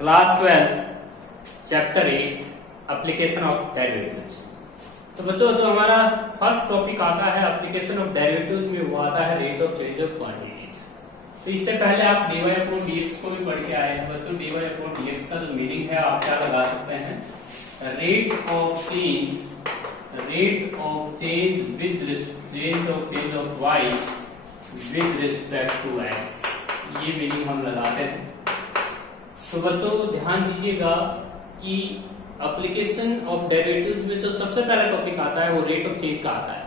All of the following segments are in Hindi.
Class 12 chapter 8 application of derivatives. तो बच्चों जो हमारा फर्स्ट टॉपिक आता है एप्लीकेशन ऑफ डेरिवेटिव्स में वो आता है rate of change of quantities. तो इससे पहले आप dy अपॉन dx को भी पढ़ के आए हैं बच्चों। dy अपॉन dx का जो मीनिंग है आप क्या लगा सकते हैं, rate of change with of y with respect to x, ये मीनिंग हम लगाते हैं। तो बच्चों ध्यान दीजिएगा कि एप्लीकेशन ऑफ डेरिवेटिव्स में जो सबसे पहला टॉपिक आता है वो रेट ऑफ चेंज का आता है।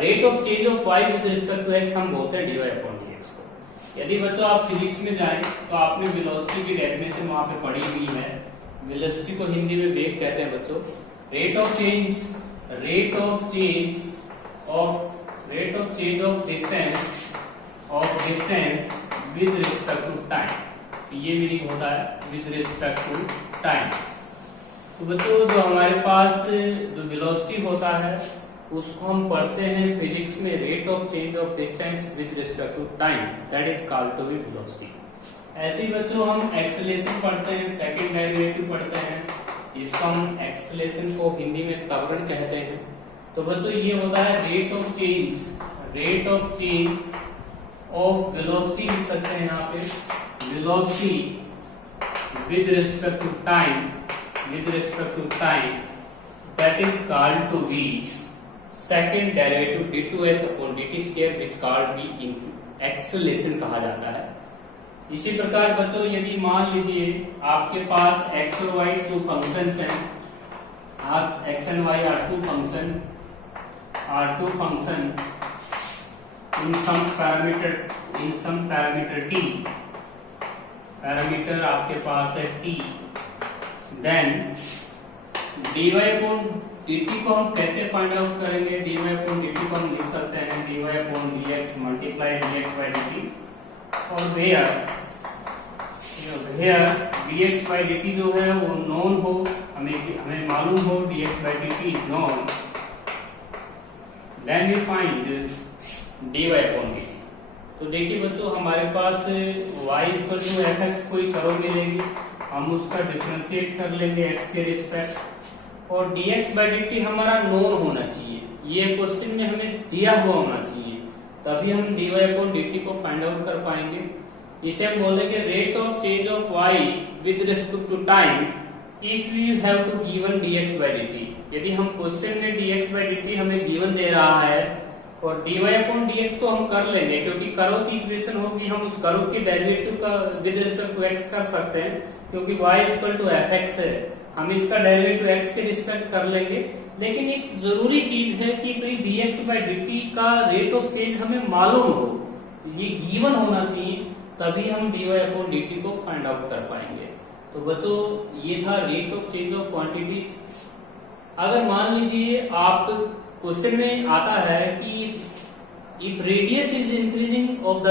Rate of change of y with respect to x हम बोलते हैं dy अपॉन dx को। यदि बच्चों आप फिजिक्स में जाएं तो आपने वेलोसिटी की डेफिनेशन वहां पे पढ़ी हुई है। वेलोसिटी को हिंदी में वेग कहते हैं बच्चों। Rate of change of distance with respect to time, ये मीनिंग होता है विद रिस्पेक्ट टू टाइम। तो बच्चों जो हमारे पास जो वेलोसिटी होता है उसको हम पढ़ते हैं फिजिक्स में rate of change of distance with respect to time, that is called to be velocity. ऐसे ही बच्चों हम एक्सेलरेशन पढ़ते हैं, सेकंड डेरिवेटिव पढ़ते हैं, इसको हम एक्सेलरेशन को हिंदी में त्वरण कहते हैं। तो बच्चों ये होता है rate of change of velocity लिख सकते हैं यहाँ पे, velocity with respect to time that is called to be second derivative d2s upon dt square which called be acceleration कहा जाता है। इसी प्रकार बच्चों यदि मान लीजिए आपके पास x और y टू फंक्शंस हैं, x and y are two function in some parameter t, parameter आपके पास है t, then dy upon dt को हम कैसे फाइंड आउट करेंगे, dy अपॉन dt को हम लिख सकते हैं dy upon dx multiply dx by dt, और where dx बाय dt जो है वो नोन हो, हमें मालूम हो dx by dt is known, then we find dy upon dt। तो देखिए बच्चों हमारे पास y इक्वल टू fx कोई कर्व मिलेगी, हम उसका डिफरेंशिएट कर लेंगे x के रिस्पेक्ट, और dx बाय dt हमारा नोन होना चाहिए, ये क्वेश्चन में हमें दिया हुआ होना चाहिए, तभी हम dy अपॉन dt को फाइंड आउट कर पाएंगे। इसे हम बोलेंगे rate of change of y with respect to time if you have to given dx by dt। यदि हम क्वेश्चन में dx बाय dt हमें गिवन दे रहा है और dy अपॉन dx तो हम कर लेंगे, क्योंकि कर्व की इक्वेशन होगी, हम उस कर्व के डेरिवेटिव का विद रिस्पेक्ट टू x कर सकते हैं, क्योंकि y इक्वल टू fx है, हम इसका डेरिवेटिव x के रिस्पेक्ट कर लेंगे। लेकिन एक जरूरी चीज है कि भाई dx बाय dt का रेट ऑफ चेंज हमें मालूम हो, ये गिवन होना चाहिए, तभी हम dy अपॉन dt को फाइंड आउट कर पाएंगे। तो बच्चों ये था rate of change of quantities. अगर मान लीजिए आप क्वेश्चन में आता है कि if radius of the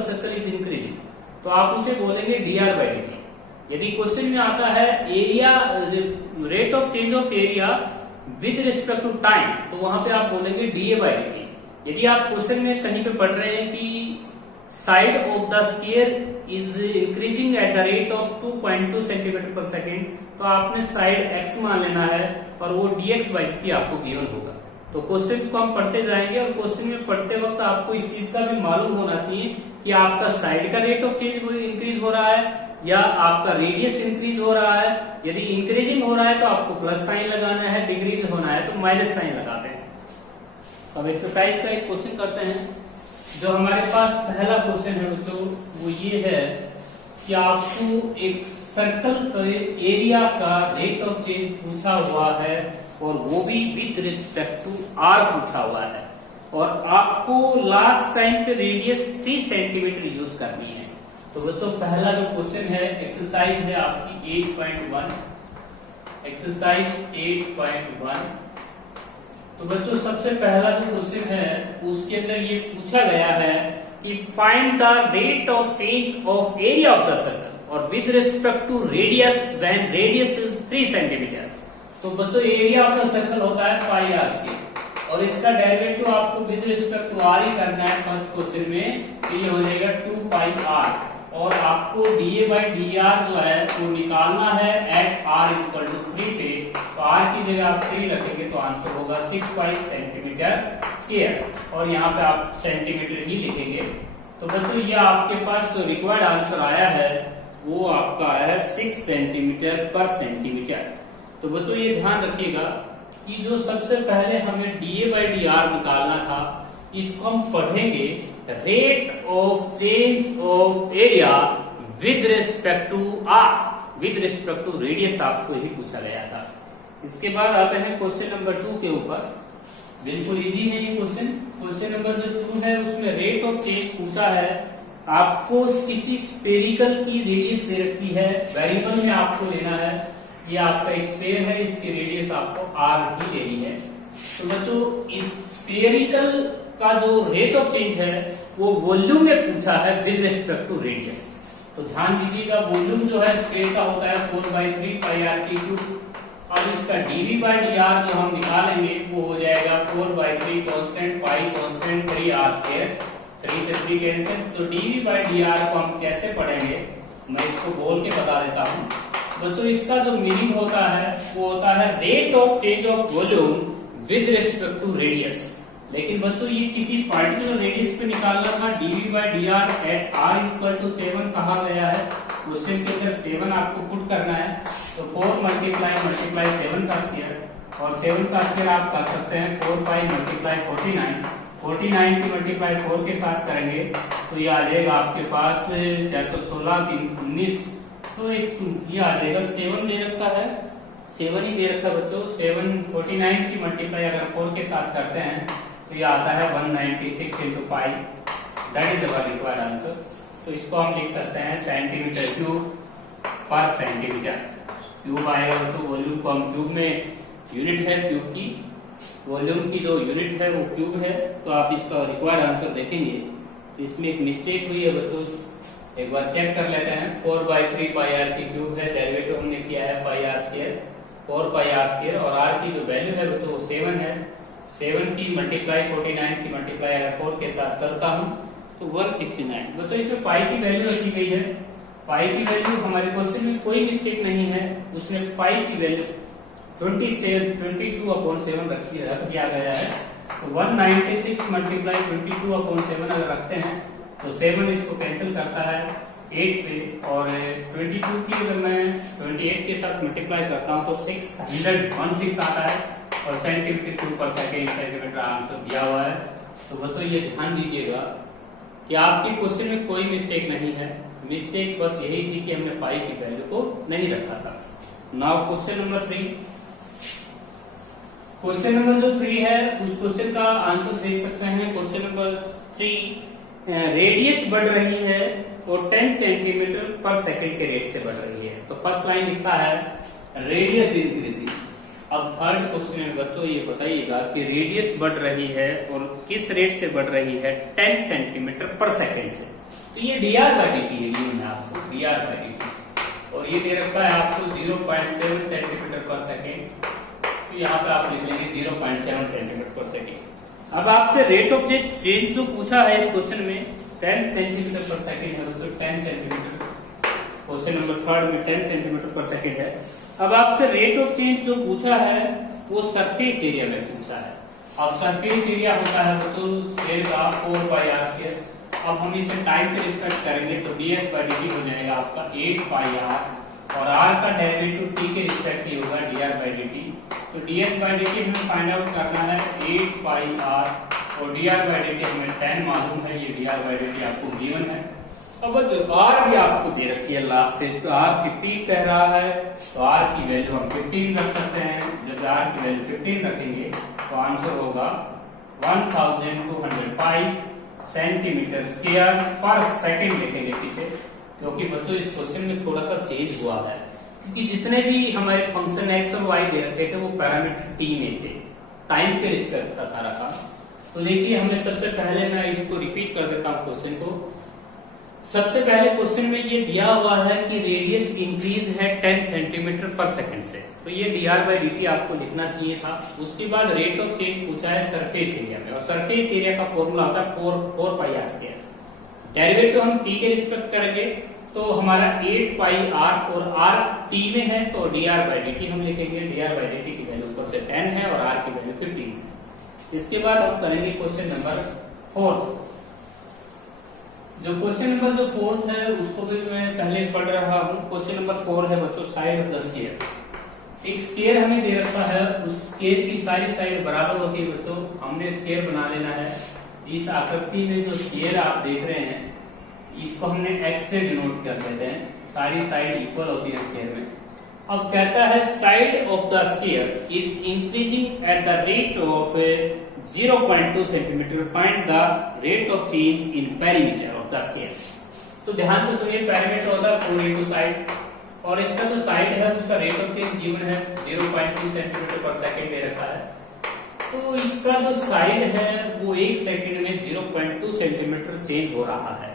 circle is increasing, तो आप उसे बोलेंगे dr बाय dt। यदि क्वेश्चन में आता है area rate of change of area with respect to time, तो वहां पे आप बोलेंगे dA बाय dt। यदि आप क्वेश्चन में कहीं पे पढ़ रहे हैं कि side of the sphere is increasing at the rate of 2.2 centimetre per second, तो आपने साइड x मान लेना है और वो dx बाय dt आपको गिवन होगा। तो क्वेश्चंस को हम पढ़ते जाएंगे और क्वेश्चन में पढ़ते वक्त आपको इस चीज का भी मालूम होना चाहिए कि आपका साइड का रेट ऑफ चेंज इंक्रीज हो रहा है या आपका रेडियस इंक्रीज हो रहा है। यदि इंक्रीजिंग हो रहा है तो आपको प्लस साइन लगाना है, डिक्रीज होना है तो माइनस साइन लगाते हैं। अब एक्सरसाइज का एक क्वेश्चन करते हैं। जो हमारे पास पहला क्वेश्चन है बच्चों वो ये है कि आपको एक सर्कल के एरिया का रेट ऑफ चेंज पूछा हुआ है और वो भी विद रिस्पेक्ट टू r पूछा हुआ है, और आपको लास्ट टाइम पे रेडियस 3 सेंटीमीटर यूज करनी है। तो बच्चों पहला जो क्वेश्चन है एक्सरसाइज है आपकी 8.1, एक्सरसाइज 8.1। तो बच्चों सबसे पहला जो क्वेश्चन है उसके अंदर ये पूछा गया है कि find the rate of change of area of the circle और with respect to radius when radius is 3 centimetre. तो बच्चों एरिया ऑफ द सर्कल होता है पाई आर स्क्वायर और इसका डेरिवेटिव आपको विद रिस्पेक्ट टू आर ही करना है फर्स्ट क्वेश्चन में, तो ये हो जाएगा 2 पाई आर। और आपको dA by dr जो है वो निकालना है एट r इक्वल टू 3 पे। तो r की जगह आप 3 रखेंगे तो आंसर होगा 6 सेंटीमीटर स्क्वायर और यहाँ पे आप सेंटीमीटर ही लिखेंगे। तो बच्चों ये आपके पास रिक्वायर्ड आंसर आया है वो आपका आया है 6 सेंटीमीटर पर सेंटीमीटर। तो बच्चों ये ध्यान रखिएगा कि जो सबसे पहले हमें dA by dr निकालना था इसको हम पढ़ेंगे rate of change of area with respect to R, with respect to radius आपको यही पूछा गया था। इसके बाद आते हैं क्वेश्चन नंबर 2 के ऊपर। बिल्कुल इजी है ये क्वेश्चन। क्वेश्चन नंबर जो 2 है उसमें रेट ऑफ चेंज पूछा है। आपको किसी स्फेरिकल की रेडियस दे रखी है, वेरिएबल में आपको लेना है। ये आपका एक स्फेयर है, इसकी रेडियस आपको r ही लेनी है। तो बच्चों इस स्फेरिकल का जो रेट ऑफ चेंज है वो वॉल्यूम में पूछा है विद रिस्पेक्ट टू रेडियस। तो ध्यान दीजिएगा वॉल्यूम जो है स्फेयर का होता है 4/3 पाई r की क्यूब। अब इसका dV by dr जो हम निकालेंगे वो हो जाएगा 4/3 कांस्टेंट पाई कांस्टेंट 3r स्क्वायर, 3 से 3 कैंसिल। तो dV by dr को हम कैसे पढ़ेंगे मैं इसको बोल के बता देता हूँ। बच्चों इसका जो मीनिंग होता है वो होता है rate of change of volume with respect to radius. लेकिन बच्चों ये किसी पार्टिकुलर रेडियस पे निकालना था। dV by dr at r equal to 7 कहा गया है। क्वेश्चन के अंदर 7 आपको पुट करना है। तो 4 मल्टीप्लाई 7 का स्क्वायर और 7 का स्क्वायर आप कर सकते हैं 4 पाई मल्टीप्लाई 49 की मल्टीप्लाई 4 के साथ करेंगे तो ये आ जाएगा आपके पास 416 3 19। तो ये आ जाएगा 7 दे रखा है, 7 ही दे रखा है बच्चों। 7 49 की मल्टीप्लाई अगर 4 के साथ करते हैं तो ये आता है 196 into pi, that is the required answer. तो इसको हम लिख सकते हैं सेंटीमीटर क्यूब पर सेंटीमीटर। क्यूब आएगा बच्चों, वॉल्यूम को हम क्यूब में यूनिट है क्यूब की, वॉल्यूम की जो यूनिट है वो क्यूब है। तो आप इसका रिक्वायर्ड आंसर देखेंगे तो इसमें एक मिस्टेक हुई है बच्चों, एक बार चेक कर लेते हैं। 4/3 पाई r की क्यूब है, डेरिवेटिव हमने किया है पाई r स्क्वायर, 4 पाई r स्क्वायर और r की जो वैल्यू है बच्चों वो 7 है। 7 की मल्टीप्लाई 49 की मल्टीप्लाई अगर 4 के साथ करता हूं तो 169। बच्चों इसमें पाई की वैल्यू रखी गई है। पाई की वैल्यू हमारे क्वेश्चन में कोई मिस्टेक नहीं है, उसमें पाई की वैल्यू 22/7 रख दिया गया है। तो 196 मल्टीप्लाई 22/7 अगर रखते हैं तो 7 इसको कैंसिल करता है 8 पे और 22 की अगर मैं 28 के साथ मल्टीप्लाई करता हूं तो 616 आता है और सेंटीमीटर क्यूब पर सेंटीमीटर आंसर दिया हुआ है। तो बच्चों ये ध्यान दीजिएगा कि आपके क्वेश्चन में कोई मिस्टेक नहीं है। मिस्टेक बस यही थी कि हमने पाई की वैल्यू को नहीं रखा था। Now question number 3। Question number जो 3 है उस क्वेश्चन का आंसर देख सकते हैं। क्वेश्चन नंबर 3 रेडियस बढ़ रही है और 10 सेंटीमीटर पर सेकंड के रेट से बढ़ रही है। तो फर्स्ट लाइन लिखता है रेडियस इंक्रीजिंग। अब थर्ड क्वेश्चन में बच्चों ये बताइएगा कि रेडियस बढ़ रही है और किस रेट से बढ़ रही है, 10 सेंटीमीटर पर सेकंड से। तो ये dr by dt है, ये आपको dr by dt और ये दे रखा है आपको 0.7 सेंटीमीटर पर सेकंड। तो यहाँ पे आप लिख लेंगे 0.7 सेंटीमीटर पर सेकंड। अब आपसे रेट ऑफ चेंज जो पूछा है इस क्वेश्चन में 10 सेंटीमीटर पर सेकंड है, तो 10 सेंटीमीटर क्वेश्चन नंबर 3 में 10 सेंटीमीटर पर सेकंड है। अब आपसे रेट ऑफ चेंज जो पूछा है वो सरफेस एरिया में पूछा है। अब सरफेस एरिया होता है बच्चों स्क्वायर का 4 पाई r स्क्वायर। अब हम इसे टाइम के रिस्पेक्ट करेंगे तो ds by dt हो जाएगा आपका 8 पाई r और r का डेरिवेटिव t के रिस्पेक्ट ही होगा dr by dt। तो ds by dt हमें फाइंड आउट करना है 8 पाई r और dr by dt हमें 10 मालूम है, ये dr by dt आपको given है। अब बच्चों r भी आपको दे रखी है लास्ट पेज पे, r 15 कह रहा है तो r की वैल्यू हम 15 रख सकते हैं। जब r की वैल्यू 15 रखेंगे तो आंसर होगा 1205 सेंटीमीटर स्क्वायर पर सेकंड लिखेंगे पीछे, क्योंकि बच्चों इस क्वेश्चन में थोड़ा सा चेंज हुआ है क्योंकि जितने भी हमारे फंक्शन x और y दे रखे थे वो पैरामीटर t में थे, टाइम के रिस्पेक्ट था सारा काम। तो देखिए हमें सबसे पहले मैं इसको रिपीट कर देता हूँ क्वेश्चन को। सबसे पहले क्वेश्चन में ये दिया हुआ है कि रेडियस इंक्रीज है 10 सेंटीमीटर पर सेकंड से, तो ये dr by dt आपको लिखना चाहिए था। उसके बाद रेट ऑफ चेंज पूछा है सरफेस एरिया में और सरफेस एरिया का फॉर्मूला होता है 4 पाई r स्क्वायर। डेरिवेटिव हम टी के रिस्पेक्ट करेंगे तो हमारा 8 पाई आर और आर टी में है तो D R by D T हम लिखेंगे। D R by D T की वैल्यू ऊपर से 10 है और आर की वैल्यू 15 है। इसके बाद हम करेंगे क्वेश्चन नंबर 4। जो क्वेश्चन नंबर जो 4 है उसको भी मैं पहले पढ़ रहा हूँ। क्वेश्चन नंबर 4 है बच्चों, साइड ऑफ द स्फीयर। एक स्फीयर हमें दे रखा है, उस स्फीयर की सारी साइड बराबर होती है बच्चों। हमने स्फीयर बना लेना है। इस आकृति में जो स्फीयर आप देख रहे हैं इसको हमने x से डिनोट कर देते हैं। सारी साइड इक्वल होती है स्फीयर में। अब कहता है side of the sphere is increasing at the rate of 0.2 centimetre. Find the rate of change in perimeter of the sphere. तो ध्यान से सुनिए, पेरीमीटर होता है 4 into साइड और इसका जो साइड है उसका रेट ऑफ चेंज गिवन है 0.2 सेंटीमीटर पर सेकंड दे रखा है। तो इसका जो साइड है वो 1 सेकंड में 0.2 सेंटीमीटर चेंज हो रहा है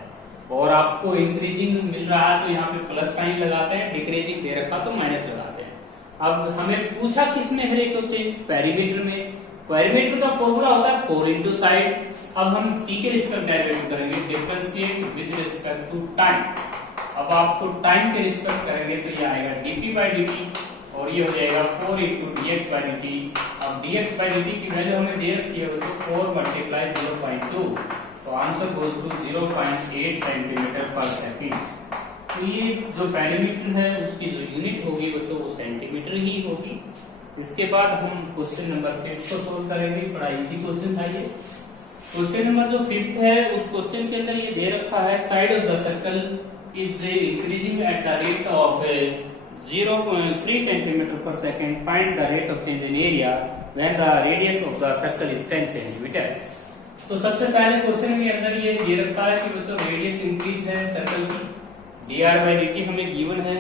और आपको इंक्रीजिंग मिल रहा है तो यहाँ पे प्लस साइन लगाते हैं, डिक्रीजिंग दे रखा तो माइनस लगाते हैं। अब हमें पूछा किस में है रेट ऑफ चेंज, पेरीमीटर में। पेरीमीटर का फॉर्मूला होता है 4 into साइड। अब हम टी के रिस्पेक्ट डेरिवेटिव करेंगे, differentiate with respect to time. अब आपको टाइम के रिस्पेक्ट करेंगे तो ये आएगा dt बाई dt और ये हो जाएगा 4 into dx बाई dt। अब dx बाई dt की वैल्यू हमें दे रखी है तो 4 मल्टीप्लाई 0.2 तो answer goes to 0.8 centimetre per second. तो ये जो पेरीमीटर है उसकी जो यूनिट होगी वो तो सेंटीमीटर ही होगी। इसके बाद हम क्वेश्चन नंबर 5 को सोल्व करेंगे। बड़ा इजी क्वेश्चन था ये। क्वेश्चन नंबर जो 5 है उस क्वेश्चन के अंदर ये दे रखा है side of the circle is increasing at the rate of 0.3 centimetre per second. Find the rate of change in area when the radius of the circle is 10 centimetre. तो सबसे पहले क्वेश्चन के अंदर ये दे रखा है कि बच्चों रेडियस इंक्रीज है सर्कल की, D R by D t हमें गिवन है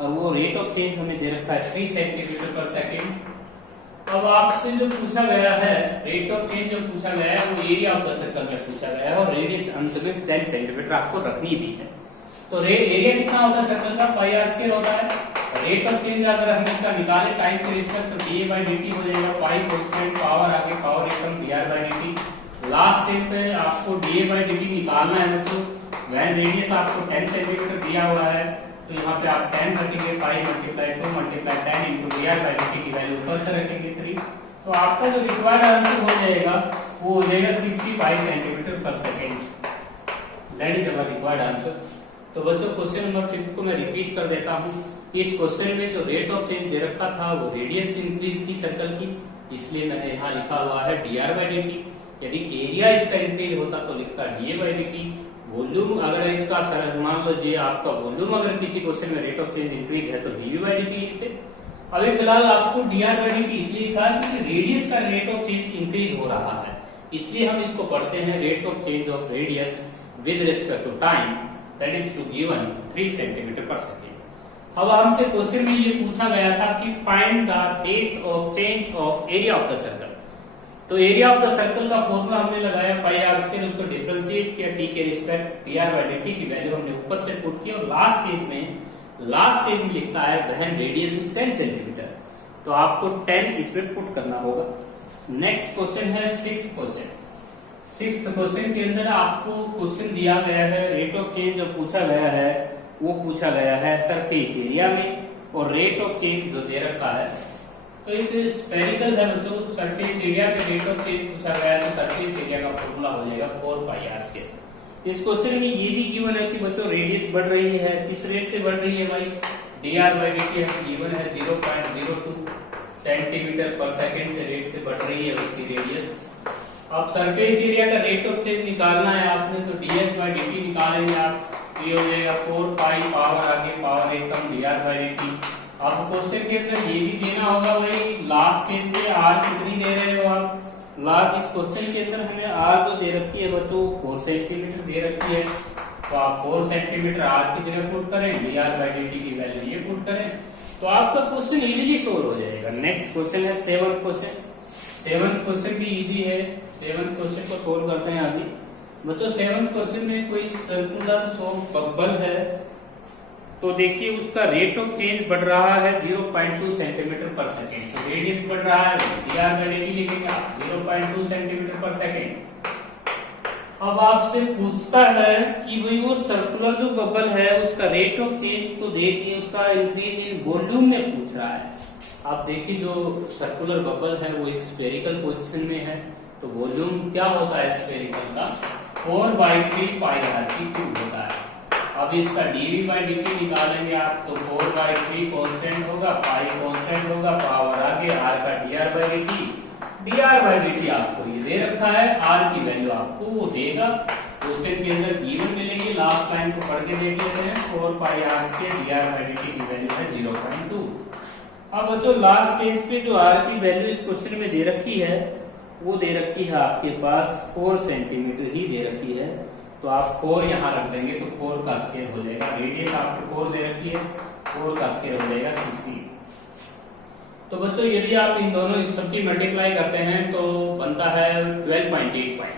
और वो रेट ऑफ चेंज हमें दे रखा है 3 सेंटीमीटर पर सेकेंड। अब आपसे जो पूछा गया है रेट ऑफ चेंज जो पूछा गया है वो एरिया ऑफ द सर्कल में पूछा गया है और रेडियस अंत में 10 सेंटीमीटर आपको रखनी भी है। तो एरिया कितना होता है सर्कल का, पाई आर स्क्वायर होता है। रेट ऑफ चेंज अगर हम इसका निकालें टाइम के रिस्पेक्ट तो D A by D T हो जाएगा, पाई कांस्टेंट, पावर आगे पावर एकदम D R by D T. Last step पे आपको D A by D T निकालना है बच्चों। वैन रेडियस आपको 10 सेंटीमीटर दिया हुआ है तो यहाँ पे आप 10 रखेंगे, 5 multiply 2 multiply 10 into D R by D T की वैल्यू ऊपर से रखेंगे 3। तो आपका जो रिक्वायर्ड आंसर हो जाएगा वो हो जाएगा 65 centimetre per second. That is our required answer. तो बच्चों क्वेश्चन नंबर 5 को मैं रिपीट कर देता हूँ। इस क्वेश्चन में जो रेट ऑफ चेंज दे रखा था वो रेडियस इंक्रीज थी सर्कल की, इसलिए मैंने यहाँ लिखा हुआ है D R by D T. यदि एरिया इसका इंक्रीज होता तो लिखता D A by D T. Volume अगर इसका मान लो आपका वॉल्यूम अगर किसी क्वेश्चन में रेट ऑफ चेंज इंक्रीज है तो डी बाई डी टी लिखते। अभी फिलहाल आपको D R by D T इसलिए लिखा क्योंकि रेडियस का रेट ऑफ चेंज इंक्रीज हो रहा है, इसलिए हम इसको पढ़ते हैं rate of change of radius with respect to time, that is to given 3 centimetre per second. अब हमसे क्वेश्चन में ये पूछा गया था कि find the rate of change of area of the circle. तो एरिया ऑफ द सर्कल का फॉर्मूला हमने लगाया पाई आर स्क्वायर, उसको डिफरेंशिएट किया टी के respect, D R by D T की वैल्यू हमने ऊपर से पुट किया और लास्ट स्टेज में लिखता है व्हेन रेडियस इज 10 सेंटीमीटर। तो आपको 10 इसमें पुट करना होगा। नेक्स्ट क्वेश्चन है 6th क्वेश्चन। 6th क्वेश्चन के अंदर आपको क्वेश्चन दिया गया है, रेट ऑफ चेंज जो पूछा गया है वो पूछा गया है सरफेस एरिया में और रेट ऑफ चेंज जो दे रखा है तो एक स्फेरिकल है बच्चों। सरफेस एरिया में रेट ऑफ चेंज पूछा गया है तो सरफेस एरिया का फॉर्मूला हो जाएगा 4 पाई आर स्क्वायर। इस क्वेश्चन में ये भी गिवन है कि बच्चों रेडियस बढ़ रही है, किस रेट से बढ़ रही है भाई, D R by D t हमें गिवन है 0.02 सेंटीमीटर पर सेकेंड से रेट से बढ़ रही है उसकी रेडियस। अब सरफेस एरिया का रेट ऑफ चेंज निकालना है आपने तो D S by D T निकालेंगे आप, ये हो जाएगा 4 पाई पावर आगे पावर एकदम D R by D T. अब क्वेश्चन के अंदर ये भी देना होगा भाई लास्ट स्टेज पे आर कितनी दे रहे हो आप। लास्ट इस क्वेश्चन के अंदर हमें आर जो दे रखी है बच्चों 4 सेंटीमीटर दे रखी है तो आप 4 सेंटीमीटर आर की जगह पुट करें, D R by D T की वैल्यू ये पुट करें तो आपका क्वेश्चन इजीली सोल्व हो जाएगा। नेक्स्ट क्वेश्चन है 7th क्वेश्चन। 7th क्वेश्चन भी इजी है। 7th क्वेश्चन को सोल्व करते हैं अभी बच्चों। 7th क्वेश्चन में कोई सर्कुलर सॉफ्ट बबल है तो देखिए उसका रेट ऑफ चेंज बढ़ रहा है 0.2 सेंटीमीटर पर सेकेंड। तो रेडियस बढ़ रहा है D R by D T लिखेंगे आप 0.2 सेंटीमीटर पर सेकेंड। अब आपसे पूछता है कि भाई वो सर्कुलर जो बबल है उसका रेट ऑफ चेंज तो देखिए उसका इंक्रीज इन वॉल्यूम में पूछ रहा है। आप देखिए जो सर्कुलर बबल है वो एक स्फेरिकल पोजीशन में है, तो वॉल्यूम क्या होता है स्फेरिकल का 4/3 पाई आर की क्यूब होता है। अब इसका dV/dt निकालेंगे आप तो 4/3 कांस्टेंट होगा, पाई कांस्टेंट होगा, पावर आगे r का dr/dt आपको ये दे रखा है, r की वैल्यू आपको वो देगा। क्वेश्चन के अंदर गिवन मिलेगी, लास्ट लाइन को पढ़ के देख लेते हैं। 4 पाई r के dr/dt की वैल्यू है 0.2। अब बच्चों लास्ट स्टेज पे जो r की वैल्यू इस क्वेश्चन में दे रखी है वो दे रखी है आपके पास 4 सेंटीमीटर ही दे रखी है, तो आप 4 यहाँ रख देंगे तो 4 का स्केयर हो जाएगा। रेडियस आपको 4 दे रखी है, 4 का स्केयर हो जाएगा 60। तो बच्चों यदि आप इन दोनों सबकी मल्टीप्लाई करते हैं तो बनता है 12.8 पाई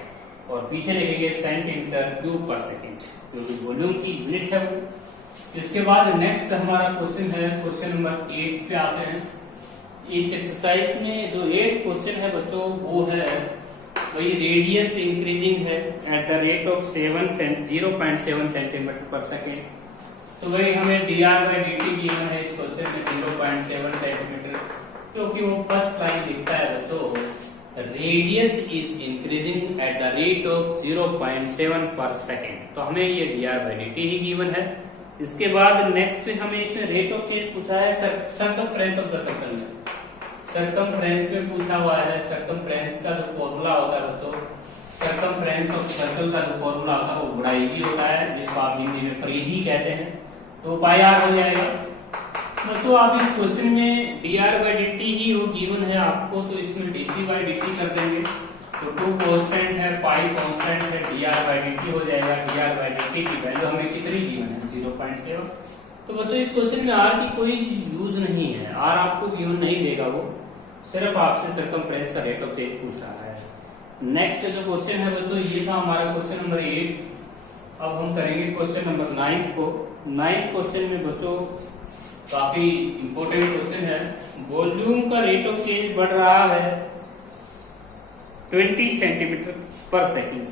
और पीछे लिखेंगे सेंटीमीटर क्यूब पर सेकेंड, क्योंकि वॉल्यूम की यूनिट है वो। इसके बाद नेक्स्ट हमारा क्वेश्चन है, क्वेश्चन नंबर 8 पे आते हैं। इस एक्सरसाइज में जो 8 क्वेश्चन है बच्चों वो है वही रेडियस इंक्रीजिंग है eight the rate of 0.7 centimetre per second. तो वही हमें dr/dt गिवन है इस क्वेश्चन में 0.7 सेंटीमीटर, क्योंकि वो फर्स्ट लाइन लिखता है बच्चों radius is increasing at the rate of 0.7 पर सेकेंड, तो हमें ये dr/dt ही गिवन है। इसके बाद नेक्स्ट हमें इसमें रेट ऑफ चेंज पूछा है सर्कमफ्रेंस ऑफ द सर्कल में, सर्कमफ्रेंस में पूछा हुआ है। सर्कमफ्रेंस का जो फॉर्मूला होता है बच्चों, सर्कमफ्रेंस ऑफ सर्कल का जो फॉर्मूला होता है वो बड़ा इजी होता है, जिसको आप हिंदी में परिधि कहते हैं, तो पाई आर हो जाएगा। बच्चों आप इस क्वेश्चन में dr/dt ही वो गिवन है आपको, तो इसमें dc/dt कर देंगे, तो 2 कांस्टेंट है, पाई कांस्टेंट है, dr/dt हो जाएगा। dr/dt की वैल्यू हमें कितनी गिवन है 0.7। तो बच्चों इस क्वेश्चन में r की कोई यूज नहीं है, r आपको गिवन नहीं देगा, वो सिर्फ आपसे सर्कमफ्रेंस का रेट ऑफ चेंज पूछ रहा है। नेक्स्ट जो क्वेश्चन है बच्चों ये था हमारा क्वेश्चन नंबर 8। अब हम करेंगे क्वेश्चन नंबर 9 को। 9th क्वेश्चन में बच्चों काफी इंपॉर्टेंट क्वेश्चन है। वॉल्यूम का रेट ऑफ चेंज बढ़ रहा है 20 सेंटीमीटर पर सेकेंड,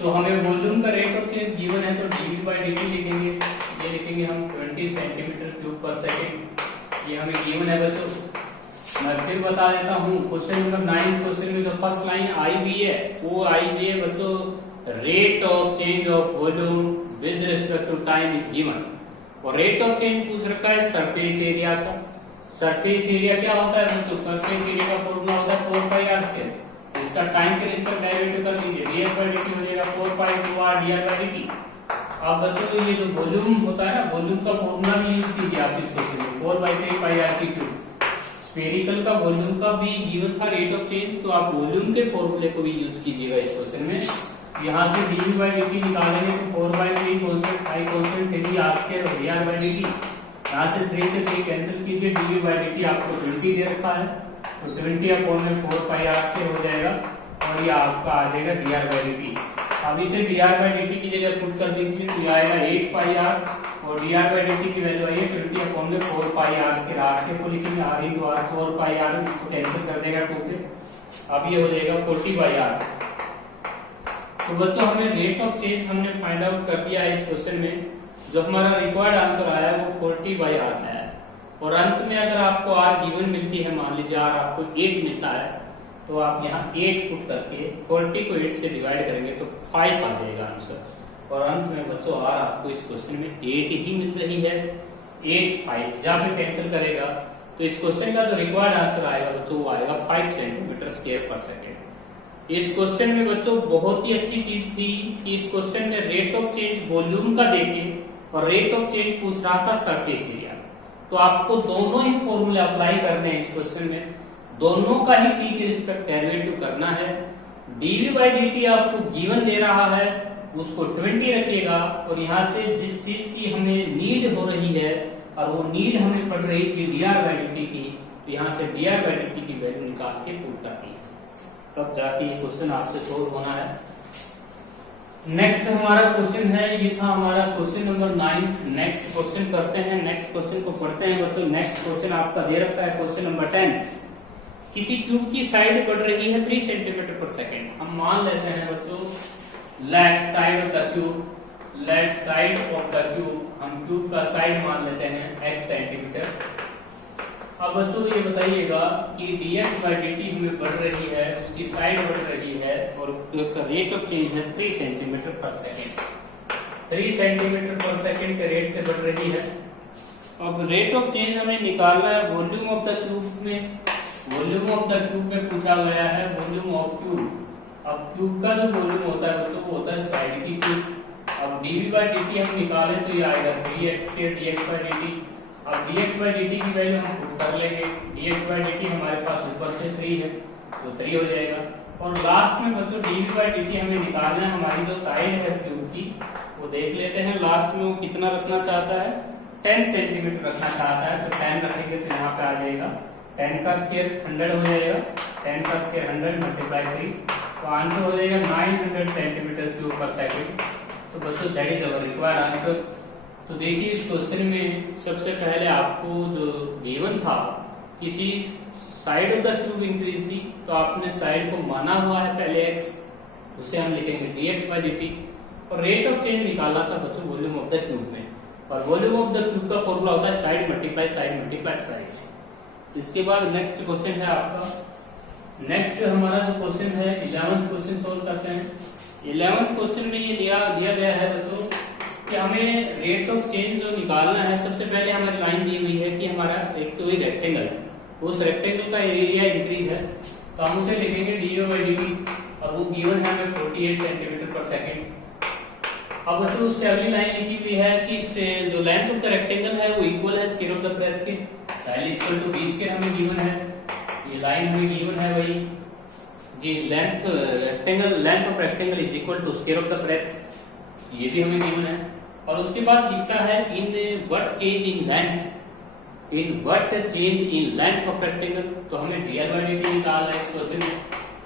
तो हमें वॉल्यूम का रेट ऑफ चेंज गिवन है तो dV/dt लिखेंगे, ये लिखेंगे हम 20 सेंटीमीटर क्यूब पर सेकेंड, ये हमें गिवन है बच्चों। मैं फिर बता देता हूँ क्वेश्चन नंबर 9 क्वेश्चन में जो फर्स्ट लाइन आई हुई है वो आई हुई है बच्चों rate of change of volume with respect to time is given, और रेट ऑफ चेंज पूछ रखा है सरफेस एरिया का। सरफेस एरिया क्या होता है बच्चों, सरफेस एरिया का फॉर्मूला होता है 4 पाई आर स्क्वायर, इसका टाइम के रिस्पेक्ट डेरिवेटिव कर लीजिए, df/dt हो जाएगा 4 पाई 2r dr/dt। अब बच्चों तो ये जो वॉल्यूम होता है ना, वॉल्यूम का फॉर्मूला भी यूज कीजिए आप इस क्वेश्चन में 4/3 पाई आर की क्यूब। स्फेरिकल का वॉल्यूम का भी गिवन था रेट ऑफ चेंज, तो आप वॉल्यूम के फॉर्मूले को भी यूज कीजिएगा इस क्वेश्चन में। यहाँ से dV/dt निकालेंगे तो 4/3 कांस्टेंट पाई कांस्टेंट 3r स्क्वायर और dr/dt, यहाँ से 3 से 3 कैंसिल कीजिए, dV/dt आपको 20 दे रखा है तो 20/4 पाई आर स्क्वायर हो जाएगा और ये आपका आ जाएगा dr/dt। अब इसे dr/dt की जगह पुट कर दीजिए तो ये आएगा 8 पाई आर और dr/dt की वैल्यू आई है 20/4 pi R square. R square को लिखेंगे r into r 4 pi R, इसको कैंसिल कर देगा 2 पे, अब ये हो जाएगा 40 पाई आर। तो बच्चों हमें रेट ऑफ चेंज हमने फाइंड आउट कर दिया है इस क्वेश्चन में। जो हमारा रिक्वायर्ड आंसर आया है वो 40 बाई आर है, और अंत में अगर आपको आर गिवन मिलती है, मान लीजिए आर आपको 8 मिलता है, तो आप यहाँ 8 पुट करके 40 को 8 से डिवाइड करेंगे तो 5 आ जाएगा आंसर, और अंत में बच्चों आर आपको इस क्वेश्चन में 8 ही मिल रही है। 8 5 जहाँ पे कैंसिल करेगा तो इस क्वेश्चन का जो रिक्वायर्ड आंसर आएगा बच्चों वो आएगा 5 सेंटीमीटर स्क्वायर पर सेकेंड। इस क्वेश्चन में बच्चों बहुत ही अच्छी चीज थी कि इस क्वेश्चन में रेट ऑफ चेंज वॉल्यूम का देके और रेट ऑफ चेंज पूछ रहा था सरफेस एरिया, तो आपको दोनों ही फॉर्मूले अप्लाई करने हैं इस क्वेश्चन में, दोनों का ही टी के रिस्पेक्ट डेरिवेटिव करना है। dV/dt आपको गिवन दे रहा है उसको 20 रखिएगा, और यहाँ से जिस चीज की हमें नीड हो रही है और वो नीड हमें पड़ रही थी dr/dt की, तो यहाँ से dr/dt की वैल्यू निकाल के पुट करनी है, तब जाके ये क्वेश्चन आपसे सोल्व होना है। नेक्स्ट हमारा क्वेश्चन है, ये था हमारा क्वेश्चन नंबर 9। नेक्स्ट क्वेश्चन करते हैं, नेक्स्ट क्वेश्चन को पढ़ते हैं बच्चों। नेक्स्ट क्वेश्चन आपका दे रखा है क्वेश्चन नंबर 10। किसी ट्यूब की साइड बढ़ रही है 3 सेंटीमीटर पर सेकेंड। हम मान लेते हैं बच्चों left side of the cube, left side of the cube, हम क्यूब का साइड मान लेते हैं x सेंटीमीटर। अब बच्चों ये बताइएगा कि dx बाई dt हमें बढ़ रही है, उसकी साइड बढ़ रही है और उसका रेट ऑफ चेंज है 3 centimetre per second. 3 centimetre per second के रेट से बढ़ रही है। अब रेट ऑफ चेंज हमें निकालना है वॉल्यूम ऑफ द क्यूब में। वॉल्यूम ऑफ द क्यूब में पूछा गया है वॉल्यूम ऑफ क्यूब। अब क्यूब का जो वॉल्यूम होता है बच्चों वो होता है साइड की क्यूब। अब dv बाई dt हम निकालें तो ये आएगा 3x के dx बाई dt। अब dx बाई dt की वैल्यू हम पुट कर लेंगे, dx बाई dt हमारे पास ऊपर से 3 है तो 3 हो जाएगा। और लास्ट में बच्चों dv बाई dt हमें निकालना है हमारी जो साइड है क्यूब की, वो देख लेते हैं लास्ट में वो कितना रखना चाहता है, 10 सेंटीमीटर रखना चाहता है। तो 10 रखेंगे तो यहाँ पे आ जाएगा 10 का स्क्वायर 100 हो जाएगा, 10 का स्क्वायर 100 मल्टीप्लाई 3, तो आंसर हो जाएगा 900 सेंटीमीटर क्यूब पर सेकंड। तो बच्चों that is our required answer. तो देखिए इस क्वेश्चन में सबसे पहले आपको जो गिवन था किसी side of the cube increase थी, तो आपने साइड को माना हुआ है पहले x, उसे हम लिखेंगे dx बाई dt। और रेट ऑफ चेंज निकाला था बच्चों वॉल्यूम ऑफ द क्यूब में, और वॉल्यूम ऑफ द क्यूब का फॉर्मूला होता है side multiply side multiply side. इसके बाद नेक्स्ट क्वेश्चन है आपका, नेक्स्ट हमारा जो क्वेश्चन है 11th क्वेश्चन सोल्व करते हैं। 11th क्वेश्चन में ये दिया गया है बच्चों कि हमें रेट ऑफ चेंज जो निकालना है, सबसे पहले हमारी लाइन दी हुई है कि हमारा एक तो ये रेक्टेंगल है, उस रेक्टेंगल का एरिया इंक्रीज है, तो हम उसे लिखेंगे डी बाई डी टी, और वो गिवन है हमें 48 सेंटीमीटर पर सेकेंड। अब बच्चों उससे अगली लाइन लिखी हुई है कि जो लेंथ ऑफ द रेक्टेंगल है वो इक्वल है स्क्वायर ऑफ द ब्रेथ के, पहले इक्वल टू बी स्क्वायर हमें गिवन है, ये लाइन हमें गिवन है वही कि length of rectangle is equal to square of the breadth, ये भी हमें गिवन है। और उसके बाद लिखता है in what change in length of rectangle, तो हमें डीएल बाई डी टी निकालना है इस क्वेश्चन में,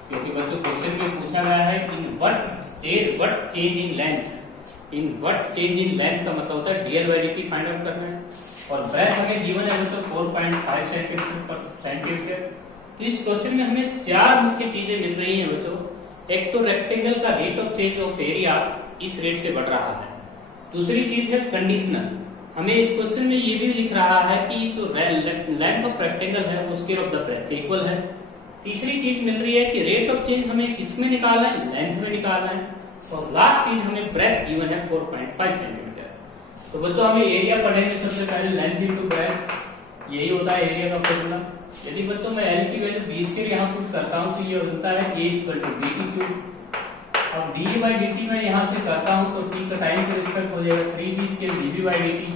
क्योंकि बच्चों क्वेश्चन में पूछा गया है in what change in length का मतलब होता है DL by D t find out करना है। और ब्रेथ हमें गिवन है बच्चों 4.5 सेंटीमीटर पर सेंटीमीटर। इस क्वेश्चन में हमें 4 मुख्य चीजें मिल रही हैं बच्चों। एक तो रेक्टेंगल का rate of change of area इस रेट से बढ़ रहा है, दूसरी चीज है कंडीशनल, हमें इस क्वेश्चन में ये भी लिख रहा है कि जो लेंथ ऑफ रेक्टेंगल है वो स्क्वायर ऑफ द ब्रेथ के इक्वल है। तीसरी चीज मिल रही है कि रेट ऑफ चेंज हमें किसमें निकालना है, लेंथ में निकालना है। और लास्ट चीज हमें ब्रेथ गिवन है 4.5 सेंटीमीटर। तो बच्चों हमें एरिया पढ़ेंगे सबसे पहले लेंथ इनटू ब्रेथ, यही होता है एरिया का फॉर्मूला। यदि बच्चों मैं एल की वैल्यू 20 के यहाँ पुट करता हूँ तो ये होता है a इक्वल टू बी की क्यूब। अब डी बाई डी टी मैं यहाँ से करता हूँ तो टी का टाइम के रिस्पेक्ट हो जाएगा 3b scale dv by D t,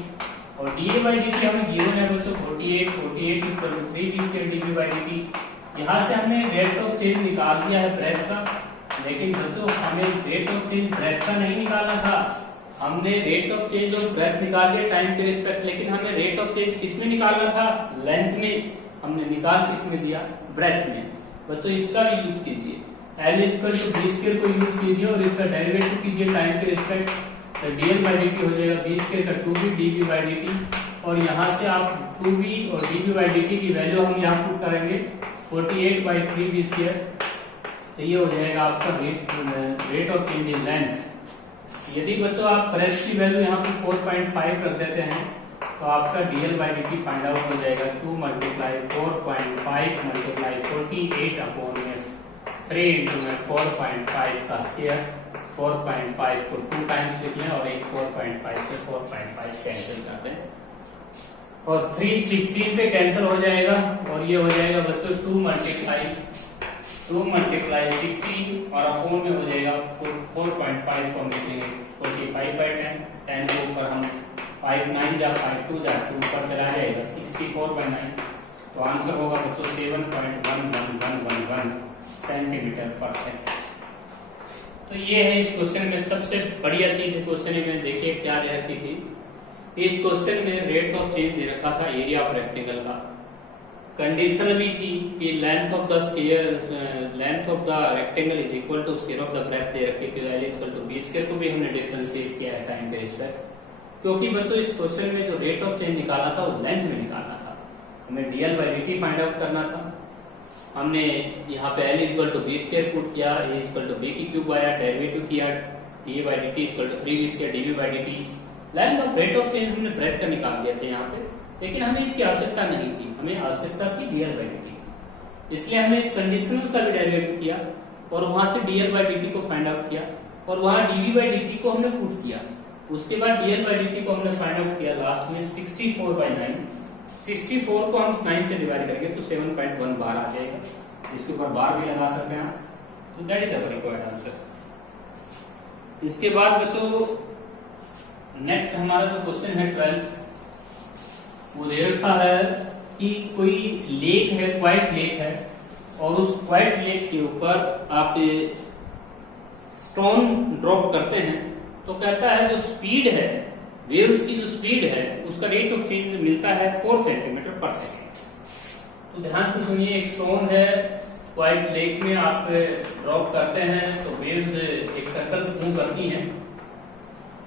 और डी बाई डी टी हमें गिवन है बच्चों 48 equal to 3b scale dv by D t. यहाँ से हमने रेट ऑफ चेंज निकाल दिया है ब्रेथ का, लेकिन बच्चों हमें रेट ऑफ चेंज ब्रेथ का नहीं निकालना था, हमने rate of change of breadth निकाल दिया टाइम के रिस्पेक्ट, लेकिन हमें रेट ऑफ चेंज किसमें निकालना था, लेंथ में, हमने निकाल किसमें दिया, ब्रेथ में। बच्चों इसका भी यूज कीजिए, l equal to B square को यूज कीजिए और इसका डेरिवेटिव कीजिए टाइम के रिस्पेक्ट, तो डीएल बाई डी टी हो जाएगा बी स्क्वायर का 2b dv by D t, और यहाँ से आप 2b और dv बाई डी टी की वैल्यू हम यहाँ पुट करेंगे 48 बाई 3b स्क्वायर, तो ये हो जाएगा आपका rate of change in length. यदि बच्चों आप ब्रेथ की वैल्यू यहाँ पे 4.5 रख देते हैं तो आपका DL by D t find out हो जाएगा 2 मल्टीप्लाई 4.5 मल्टीप्लाई 48 अपॉन 3 इंटू में 4.5 का स्क्वायर, 4.5 को 2 टाइम्स लिख लें और एक 4.5 से 4.5 कैंसिल कर दें, और 316 पे कैंसिल हो जाएगा, और ये हो जाएगा बच्चों 2 मल्टीप्लाई 16 और अपॉन में हो जाएगा 4.5 को हम लिखेंगे 45 बाई 10 के ऊपर हम 5 9 जा 5 2 जा 2 ऊपर चला जाएगा 64 बाई 9, तो आंसर होगा बच्चों 7.1111 सेंटीमीटर पर सेकंड। तो ये है इस क्वेश्चन में सबसे बढ़िया चीज है क्वेश्चन में, देखिए क्या दे रखी थी इस क्वेश्चन में, रेट ऑफ चेंज दे रखा था एरिया ऑफ रेक्टेंगल का, कंडीशन भी थी कि length of the rectangle is equal to square of the breadth दे रखी थी, L equal to B square को भी हमने डिफरेंशिएट किया है टाइम के रिस्पेक्ट, क्योंकि बच्चों इस क्वेश्चन में जो रेट ऑफ चेंज निकालना था वो लेंथ में निकालना था, हमें dl by D t find out करना था। हमने यहाँ पे l equal to B square put किया, ए इक्वल टू बी की क्यूब आया, डेरिवेटिव किया d A by D t equal to 3 v² d v by D t. Length of rate of change हमने ब्रेथ का निकाल दिया था यहाँ पे, लेकिन हमें इसकी आवश्यकता नहीं थी, हमें आवश्यकता थी D l by D T. इसलिए हमने इस कंडीशनल का भी डेरिवेटिव किया और वहां से d l by D t को फाइंड आउट किया और वहां d v by D t को हमने पुट किया। उसके बाद d l by D t को हमने फाइंड आउट किया लास्ट में 64/9। 64 को हम 9 से डिवाइड करेंगे तो 7.1 बार आ जाएगा, इसके ऊपर बार भी लगा सकते हैं। तो that is our required answer. इसके बाद बच्चों नेक्स्ट हमारा जो क्वेश्चन है 12, वो दे रखा है कि कोई लेक है, क्वाइट लेक है, और उस क्वाइट लेक के ऊपर आप स्टोन ड्रॉप करते हैं तो कहता है जो स्पीड है, वेव्स की जो स्पीड है, उसका रेट ऑफ चेंज मिलता है 4 सेंटीमीटर पर सेकेंड। तो ध्यान से सुनिए, एक स्टोन है, क्वाइट लेक में आप ड्रॉप करते हैं तो वेव्स एक सर्कल मूव करती हैं।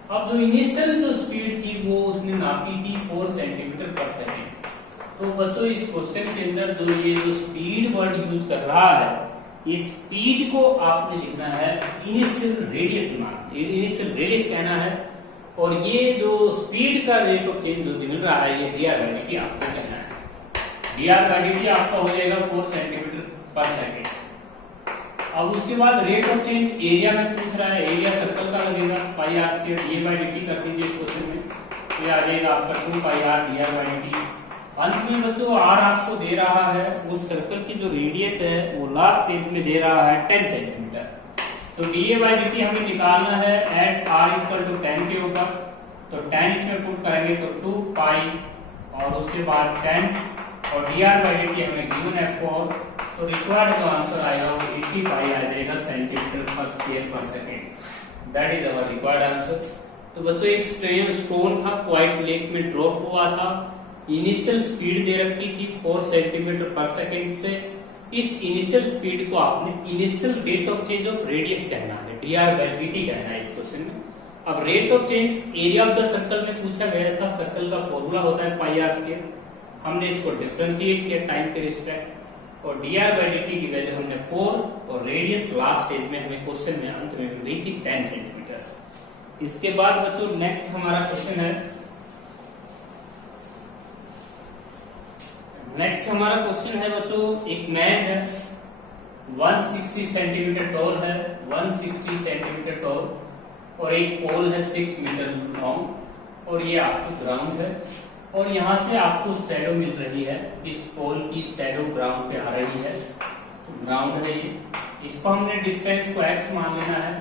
अब जो इनिशियल जो स्पीड थी वो उसने नापी थी 4 सेंटीमीटर पर सेकेंड। तो बच्चों इस क्वेश्चन के अंदर जो स्पीड वर्ड यूज कर रहा है, इस स्पीड को आपने लिखना है इनिशियल रेडियस, इनिशियल रेडियस कहना है, और ये जो स्पीड का रेट ऑफ चेंज जो मिल रहा है ये D R by D T आपको कहना है। D R by D T आपका हो जाएगा 4 सेंटीमीटर पर सेकेंड। अब उसके बाद रेट ऑफ चेंज एरिया में पूछ रहा है, एरिया सर्कल का लगेगा pi R square, D A by D T कर दीजिए इस क्वेश्चन में, ये आ जाएगा आपका 2 pi R D R by D T. अंत में बच्चों आर आपको दे रहा है, उस सर्कल की जो रेडियस है वो लास्ट स्टेज में दे रहा है 10 सेंटीमीटर। तो D A by D t हमें निकालना है एट आर इक्वल टू 10 के ऊपर, तो 10 इसमें पुट करेंगे तो 2 पाई और उसके बाद 10 और D R by D t हमें गिवन है 4, तो रिक्वायर्ड जो आंसर आएगा वो 80 पाई आ जाएगा सेंटीमीटर पर स्क्वायर पर second. That is our required answer. तो बच्चों एक स्टोन था, क्वाइट लेक में ड्रॉप हुआ था, इनिशियल स्पीड दे रखी थी 4 सेंटीमीटर पर सेकेंड से। इस इनिशियल स्पीड को आपने initial rate of change of radius कहना है, D R by D T कहना है इस क्वेश्चन में। अब rate of change area of the circle में पूछा गया था, सर्कल का फॉर्मूला होता है पाई आर स्क्वायर, हमने इसको डिफरेंशिएट किया टाइम के रिस्पेक्ट, और D R by D T की वैल्यू हमने 4 और रेडियस लास्ट स्टेज में हमें क्वेश्चन में अंत में मिली थी 10 सेंटीमीटर। इसके बाद बच्चों नेक्स्ट हमारा क्वेश्चन है, नेक्स्ट हमारा क्वेश्चन है बच्चों, एक मैन है 160 सेंटीमीटर टॉल है, 160 सेंटीमीटर टॉल, और एक पोल है 6 मीटर लॉन्ग, और ये आपको ग्राउंड है, और यहाँ से आपको शैडो मिल रही है, इस पोल की शैडो ग्राउंड पे आ रही है, तो ग्राउंड है ये। इसको हमने डिस्टेंस को x मान लेना है,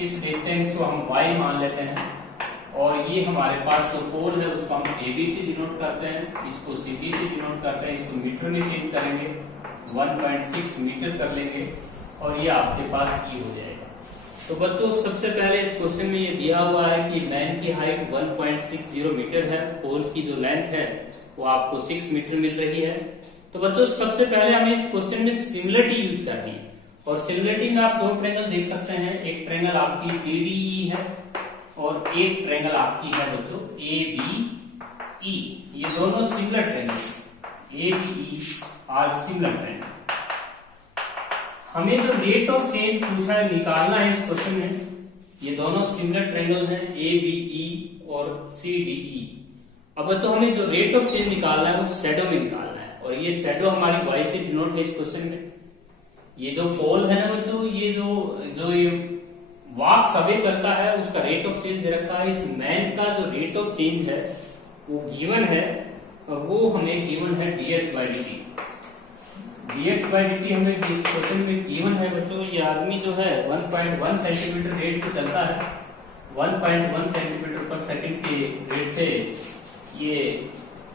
इस डिस्टेंस को हम y मान लेते हैं, और ये हमारे पास जो पोल है उसको हम AB से डिनोट करते हैं, इसको CB से डिनोट करते हैं, इसको मीटर में चेंज करेंगे, 1.6 मीटर कर लेंगे, और ये आपके पास E हो जाएगा। तो बच्चों सबसे पहले इस क्वेश्चन में ये दिया हुआ है कि मैन की हाइट 1.60 मीटर है, पोल की जो लेंथ है वो आपको 6 मीटर मिल रही है। तो बच्चों सबसे पहले हमें इस क्वेश्चन में सिमिलरिटी यूज करनी है, और सिमिलरिटी में आप दो ट्रायंगल देख सकते हैं, एक ट्रायंगल आपकी CDE है और एक ट्रायंगल आपकी है बच्चों ABE। ये दोनों similar triangle ABE are similar triangle. हमें जो रेट ऑफ चेंज पूछा है निकालना है इस क्वेश्चन में, ये दोनों सिमिलर ट्रायंगल हैं ABE और CDE। अब बच्चों हमें जो रेट ऑफ चेंज निकालना है वो शैडो में निकालना है, और ये शैडो हमारी y से डिनोट है इस क्वेश्चन में। ये जो पोल है ना बच्चों, ये जो ये वॉक सबे चलता है उसका रेट ऑफ चेंज दे रखा है, इस मैन का जो रेट ऑफ चेंज है वो गिवन है, और वो हमें गिवन है dx by D T. dx by D t हमें इस क्वेश्चन में गिवन है बच्चों। ये आदमी जो है 1.1 सेंटीमीटर रेट से चलता है, 1.1 सेंटीमीटर पर सेकंड के रेट से ये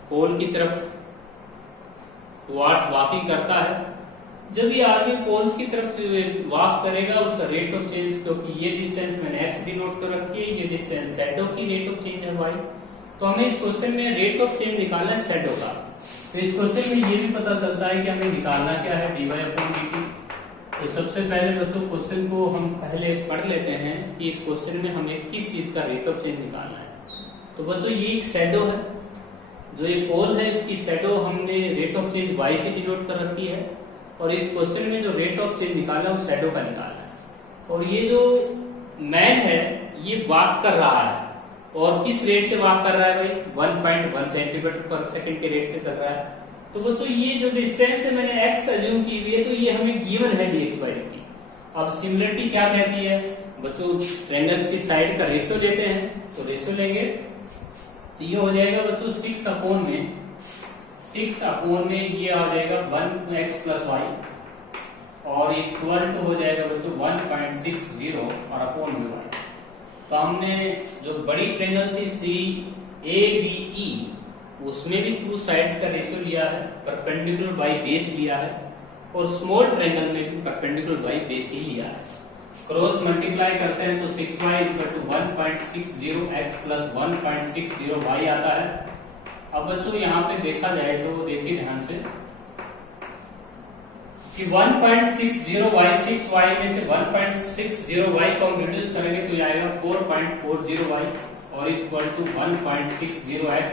पोल की तरफ टुवार्ड्स वॉकिंग करता है। जब ये आदमी पोल्स की तरफ वॉक करेगा उसका रेट ऑफ चेंज, क्योंकि ये डिस्टेंस मैंने x डिनोट कर रखी है, ये डिस्टेंस शैडो की रेट ऑफ चेंज है y, तो हमें इस क्वेश्चन में रेट ऑफ चेंज निकालना है शैडो का। तो इस क्वेश्चन में ये भी पता चलता है कि हमें निकालना क्या है, dy अपॉन dt। तो सबसे पहले बच्चों क्वेश्चन को हम पहले पढ़ लेते हैं कि इस क्वेश्चन में हमें किस चीज का रेट ऑफ चेंज निकालना है। तो बच्चों ये एक शैडो है, जो ये पोल है इसकी शैडो हमने रेट ऑफ चेंज y से डिनोट कर रखी है, और इस क्वेश्चन में जो रेट ऑफ चेंज निकालना है वो शैडो का निकालना है। और ये जो मैन है ये वॉक कर रहा है, और किस रेट से वॉक कर रहा है भाई? 1.1 सेंटीमीटर पर सेकंड के रेट से चल रहा है। तो बच्चों ये जो डिस्टेंस है मैंने x अज्यूम की हुई है, तो ये हमें गिवन है dx/dt। अब सिमिलरिटी क्या कहती है बच्चों? ट्रायंगल्स की साइड का रेशियो लेते हैं, तो रेशियो लेंगे तो ये हो जाएगा बच्चों 6 अपॉन में ये आ जाएगा 1x + y, और इक्वल टू हो जाएगा बच्चों 1.60 और अपॉन में y। तो हमने जो बड़ी ट्रायंगल थी CABE उसमें भी 2 साइड्स का रेशियो लिया है, परपेंडिकुलर बाई बेस लिया है, और स्मॉल ट्रायंगल में भी परपेंडिकुलर बाई बेस ही लिया है। क्रॉस मल्टीप्लाई करते हैं तो 6y = 1.60x + 1.60y आता है। अब बच्चों यहाँ पे देखा जाए तो देखिए ध्यान से कि 1.60y 6y में से 1.60y को हम रिड्यूस करेंगे तो ये आएगा 4.40y और इक्वल टू 1.60x।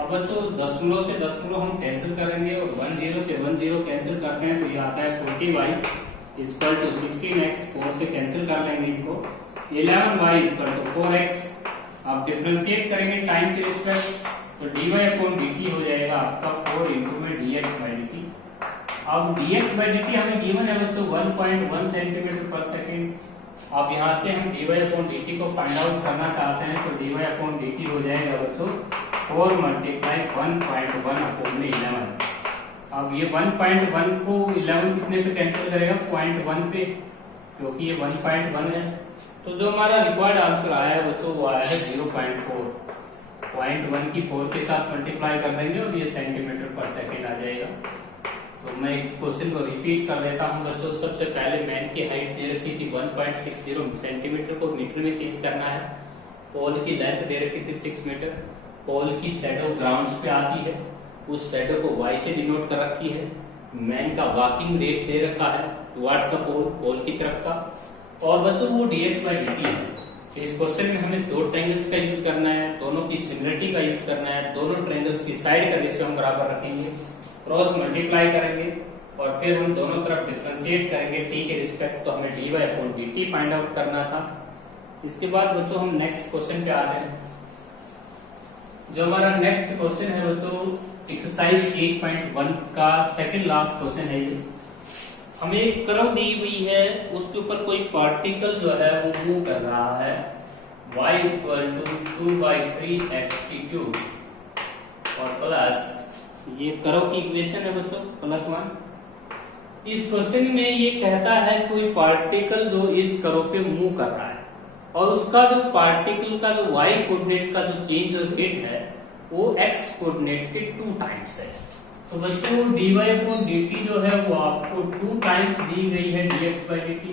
अब बच्चों दशमलव से दशमलव हम कैंसिल करेंगे और 10 से 10 कैंसिल करते हैं तो ये आता है 40y इक्वल टू 16x। 4 से कैंसिल कर लेंगे इनको, 11y इक्वल टू 4x। आप डिफरेंशिएट करेंगे टाइम के रिस्पेक्ट तो dy/dt हो जाएगा आपका 4 × dx/dt। अब dx/dt हमें गिवन है बच्चों 1.1 सेंटीमीटर पर सेकंड। अब यहाँ से हम dy/dt को फाइंड आउट करना चाहते हैं तो dy/dt हो जाएगा बच्चों 4 × 1.1/11। अब ये 1.1 को 11 कितने पे कैंसिल करेगा? 0.1 पे, क्योंकि ये 1.1 है। तो जो हमारा रिक्वायर्ड आंसर आया है बच्चों वो आया है 0.4। 0.1 की 4 के साथ मल्टीप्लाई कर देंगे और ये सेंटीमीटर पर सेकेंड आ जाएगा। तो मैं इस क्वेश्चन को रिपीट कर देता हूँ बच्चों। सबसे पहले मैन की हाइट दे रखी थी 1.60 सेंटीमीटर को मीटर में चेंज करना है। पोल की लेंथ दे रखी थी 6 मीटर। पोल की शैडो ग्राउंड्स पे आती है, उस शैडो को y से डिनोट कर रखी है। मैन का वॉकिंग रेट दे रखा है टुवर्ड्स द पोल, पोल की तरफ का, और बच्चों वो dx/dt है। तो इस क्वेश्चन में हमें 2 ट्रायंगल्स का यूज करना है, दोनों की सिमिलरिटी का यूज करना है, दोनों ट्रायंगल्स की साइड का रेशियो हम बराबर रखेंगे, क्रॉस मल्टीप्लाई करेंगे और फिर हम दोनों तरफ डिफरेंशिएट करेंगे t के रिस्पेक्ट। तो हमें dy/dt फाइंड आउट करना था। इसके बाद बच्चों हम नेक्स्ट क्वेश्चन पे आते हैं। जो हमारा नेक्स्ट क्वेश्चन है बच्चों एक्सरसाइज 8.1 का सेकंड लास्ट क्वेश्चन है। ये हमें एक कर्व दी हुई है, उसके ऊपर कोई पार्टिकल जो है वो मूव कर रहा है y = 2/3x³ और प्लस ये कर्व की इक्वेशन है बच्चों +1। इस क्वेश्चन में ये कहता है कोई पार्टिकल जो इस कर्व पे मूव कर रहा है और उसका जो पार्टिकल का जो y कोऑर्डिनेट का जो चेंज रेट है वो x कोऑर्डिनेट के 2 टाइम्स है। तो बच्चों dy/dt जो है वो आपको 2 टाइम्स दी गई है dx/dt।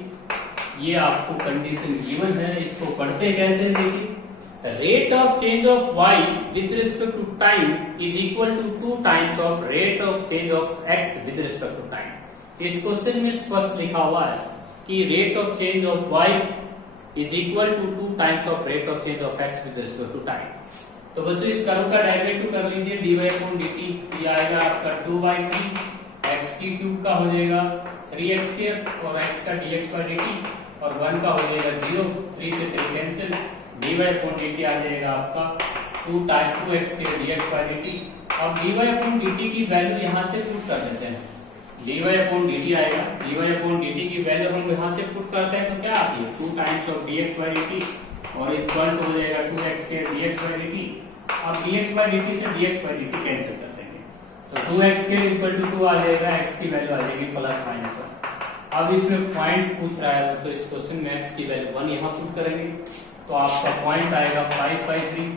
ये आपको कंडीशन गिवन है। इसको पढ़ते कैसे देखिए, rate of change of y with respect to time is equal to 2 times of rate of change of x with respect to time. इस क्वेश्चन में स्पष्ट लिखा हुआ है कि rate of change of y is equal to 2 times of rate of change of x with respect to time. तो बच्चों इस कर्व का डेरिवेटिव कर लीजिए dy/dt। ये आएगा आपका 2/3 x³ का हो जाएगा 3x² और x का dx/dt और 1 का हो जाएगा 0। 3 से 3 कैंसिल, dy/dt आ जाएगा आपका 2x² dx/dt। अब dy/dt की वैल्यू यहाँ से पुट कर देते हैं। dy/dt आएगा, dy/dt की वैल्यू हम यहाँ से पुट करते हैं तो क्या आती है 2 टाइम्स ऑफ dx/dt और इक्वल टू हो जाएगा 2x² dx/dt। अब dx/dt से dx/dt कैंसिल कर देंगे तो 2x² इक्वल टू 2 आ जाएगा, x की वैल्यू आ जाएगी +-1। अब इसमें पॉइंट पूछ रहा है तो इस क्वेश्चन में x की वैल्यू 1 यहाँ पुट करेंगे तो आपका पॉइंट आएगा 5/3।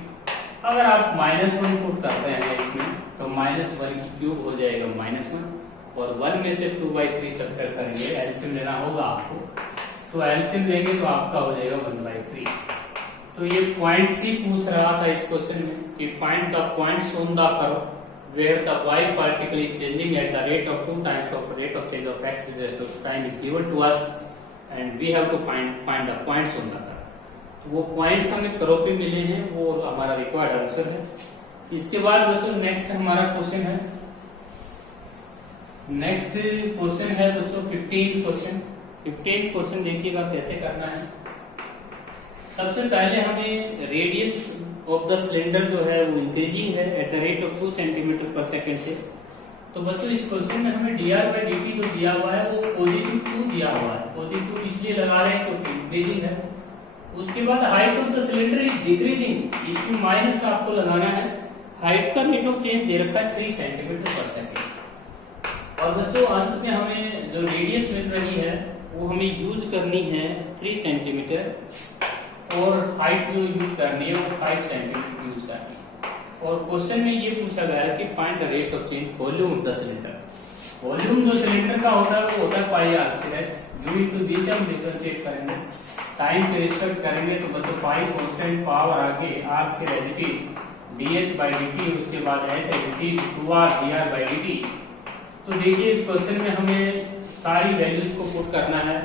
अगर आप -1 पुट करते हैं इसमें तो -1³ हो जाएगा -1 और 1 में से 2/3 सब्ट्रैक्ट करेंगे। एलसीएम लेना होगा आपको, तो एलसीएम लेंगे तो आपका हो जाएगा 1/3। तो ये पॉइंट सी पूछ रहा था इस क्वेश्चन में कि find the points on the curve where the y particle is changing at the rate of 2 times of rate of change of x with respect to time is given to us and we have to find the points on the curve। तो वो पॉइंट्स हमें कर्व पे मिले हैं, वो हमारा रिक्वायर्ड आंसर है। इसके बाद बच्चों नेक्स्ट हमारा क्वेश्चन है, नेक्स्ट क्वेश्चन है बच्चों 15th क्वेश्चन। 15th क्वेश्चन देखिएगा कैसे करना है। सबसे पहले हमें रेडियस ऑफ द सिलेंडर जो है वो इंक्रीजिंग है eight the rate of 2 centimetre per second से। तो बच्चों इस क्वेश्चन में हमें dr by dt जो दिया हुआ है वो पॉजिटिव 2 दिया हुआ है। पॉजिटिव इसलिए लगा रहे हैं क्योंकि इंक्रीजिंग है। उसके बाद height of the cylinder is decreasing, इसमें माइनस आपको लगाना है। हाइट का रेट ऑफ चेंज दे रखा है 3 सेंटीमीटर पर सेकेंड। और बच्चों अंत में हमें जो रेडियस मिल रही है वो हमें यूज करनी है 3 सेंटीमीटर, और हाइट जो यूज करनी है वो 5 सेंटीमीटर यूज करनी है। और क्वेश्चन में ये पूछा गया है कि find the rate of change volume of the cylinder. Volume जो सिलेंडर का होता है वो होता है pi R square H. Unit to this हम डिफरेंशिएट करेंगे, टाइम के रिस्पेक्ट करेंगे। तो बच्चों पाई कांस्टेंट पावर आगे R square H is dh by dt, उसके बाद h है 2r dr by dt। तो देखिए इस क्वेश्चन में हमें सारी वैल्यूज को पुट करना है।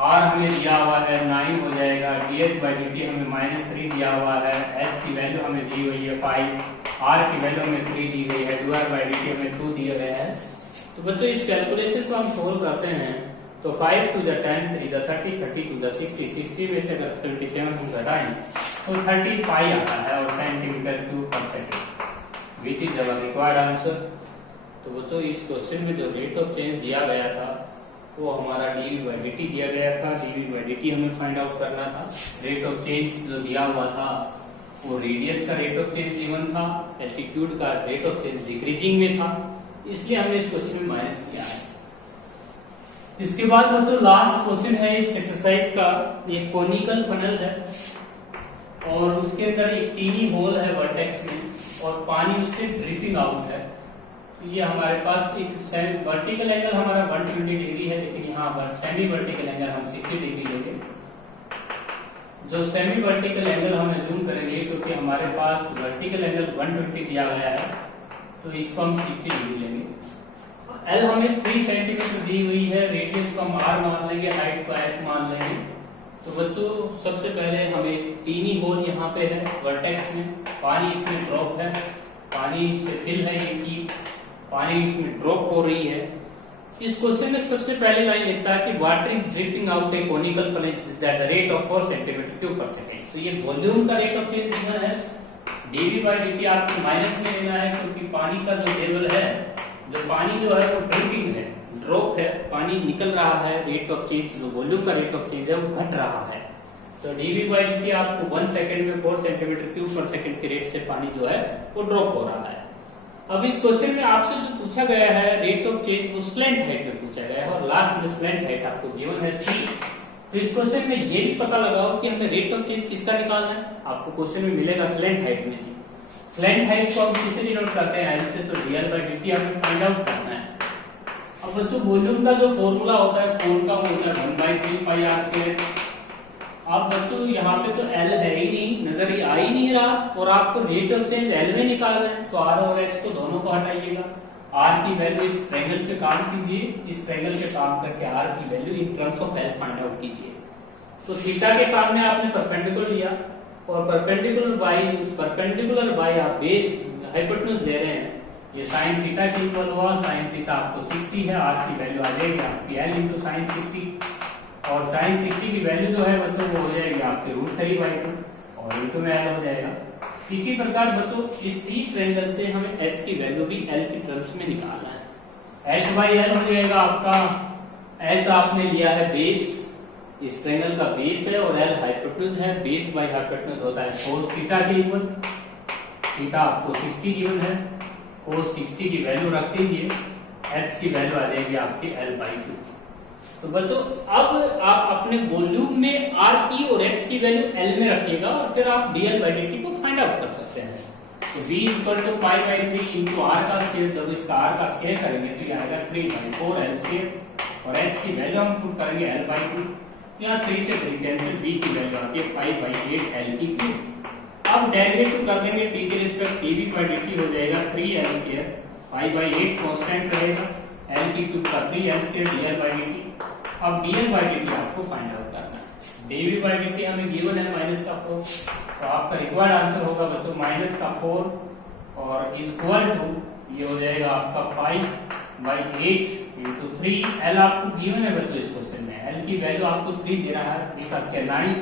r हमें दिया हुआ है 9 हो जाएगा, dh by dt हमें -3 दिया हुआ है, h की वैल्यू हमें दी हुई है 5, r की वैल्यू हमें 3 दी गई है, dr by dt हमें 2 दिए गए हैं। तो बच्चों इस कैलकुलेशन को हम सोल्व करते हैं तो 5 to the 10 3 the 30 30 to the 60 60 में से अगर 77 हम घटाएं तो 30 पाई आता है और सेंटीमीटर क्यूब पर second, which is our required answer. तो बच्चों इस क्वेश्चन में जो रेट ऑफ चेंज दिया गया था वो हमारा dv by dt दिया गया था। dv by dt हमें फाइंड आउट करना था। रेट ऑफ चेंज जो दिया हुआ था वो रेडियस का रेट ऑफ चेंज गिवन था, एल्टीट्यूड का रेट ऑफ चेंज डिक्रीजिंग में था, इसलिए हमने इस क्वेश्चन में माइनस किया है। इसके बाद बच्चों लास्ट क्वेश्चन है इस एक्सरसाइज का। एक कोनिकल फनल है और उसके अंदर एक टीनी होल है वर्टेक्स में और पानी उससे ड्रिपिंग आउट है। ये हमारे पास एक वर्टिकल एंगल हमारा 120 डिग्री है, लेकिन यहाँ सेमी वर्टिकल एंगल हम 60 डिग्री लेंगे। जो सेमी वर्टिकल एंगल हमें जूम करेंगे क्योंकि हमारे पास वर्टिकल एंगल 120 दिया गया है, तो इसको हम 60 डिग्री लेंगे। एल हमें 3 सेंटीमीटर दी हुई है, रेडियस को हम r मान लेंगे, हाइट को h मान लेंगे। तो बच्चों सबसे पहले हमें टीनी होल यहाँ पे है वर्टेक्स में, पानी इसमें ड्रॉप है, पानी से फिल है ये की, पानी इसमें ड्रॉप हो रही है। इस क्वेश्चन में सबसे पहले लाइन लिखता है कि water is dripping out A conical funnel is eight the rate of 4 centimetre cube पर सेकेंड। तो ये वॉल्यूम का रेट ऑफ चेंज गिवन है। dv by dt आपको माइनस में लेना है क्योंकि पानी का जो लेवल है, जो पानी जो है वो ड्रिपिंग है, ड्रॉप है, पानी निकल रहा है। रेट ऑफ चेंज जो वॉल्यूम का रेट ऑफ चेंज है वो घट रहा है। तो dv by dt आपको 1 सेकंड में 4 सेंटीमीटर क्यूब पर सेकंड के रेट से पानी जो है वो ड्रॉप हो रहा है। अब इस क्वेश्चन में आपसे जो पूछा गया है रेट ऑफ चेंज वो स्लैंट हाइट में पूछा गया है और लास्ट में स्लैंट हाइट आपको गिवन है 3। तो इस क्वेश्चन में ये भी पता लगाओ कि हमें रेट ऑफ चेंज किसका निकालना है। आपको क्वेश्चन में मिलेगा स्लैंट हाइट में जी। स्लैंट हाइट को हम किसे डिनोट करते हैं, एल से, तो dl by dt हमें फाइंड आउट करना है। अब बच्चों वॉल्यूम का जो फॉर्मूला होता है कोण का वो होता है 1/3 पाई r स्क्वायर। अब बच्चों यहाँ पे तो L है ही नहीं, नजर ही आ ही नहीं रहा, और आपको रेट ऑफ चेंज L में निकालना है, तो R और H को दोनों को हटाइएगा। R की वैल्यू इस ट्रायंगल पे काम कीजिए, इस ट्रायंगल पे काम करके R की value in terms of L find out कीजिए। तो थीटा के सामने आपने परपेंडिकुलर लिया और परपेंडिकुलर बाय आप बेस हाइपोटेन्यूज ले रहे हैं, ये साइन थीटा के इक्वल हुआ। साइन थीटा आपको 60 है, R की वैल्यू आ जाएगी आपकी L इंटू साइन 60, और साइन 60 की वैल्यू जो है बच्चों वो हो जाएगी आपके √3/2 और इंटू में L हो जाएगा। इसी प्रकार बच्चों इस T ट्रायंगल से हमें H की वैल्यू भी L की टर्म्स में निकालना है। H/L हो जाएगा आपका, H आपने लिया है बेस, इस ट्रायंगल का बेस है, और L हाइपोटेन्यूज है। बेस बाय हाइपोटेन्यूज होता है cos थीटा के इक्वल। थीटा आपको 60 गिवन है, cos 60 की वैल्यू रख दीजिए, H की वैल्यू आ जाएगी आपकी L/2। तो बच्चों अब आप अपने वॉल्यूम में R की और H की वैल्यू L में रखिएगा और फिर आप dl by dt को फाइंड आउट कर सकते हैं। तो v = π/3 इंटू R का स्क्वायर, जब इसका R का स्क्वायर करेंगे तो ये आएगा 3/4 L स्क्वायर, और H की वैल्यू हम पुट करेंगे L/2। यहाँ 3 से 3 कैंसिल, v की वैल्यू आती है π/8 L की क्यूब। अब डेरिवेटिव कर देंगे t के रिस्पेक्ट, dv by dt हो जाएगा 3L स्क्वायर, π/8 कांस्टेंट रहेगा, L की क्यूब का 3L square dl by dt। अब dl by dt आपको फाइंड आउट करना है। dv by dt हमें गिवन है -4, तो आपका रिक्वायर्ड आंसर होगा बच्चों -4 और इक्वल टू ये हो जाएगा आपका π/8 इंटू 3। L आपको गिवन है बच्चों इस क्वेश्चन में, L की वैल्यू आपको 3 दे रहा है, 3 का स्क्वायर 9,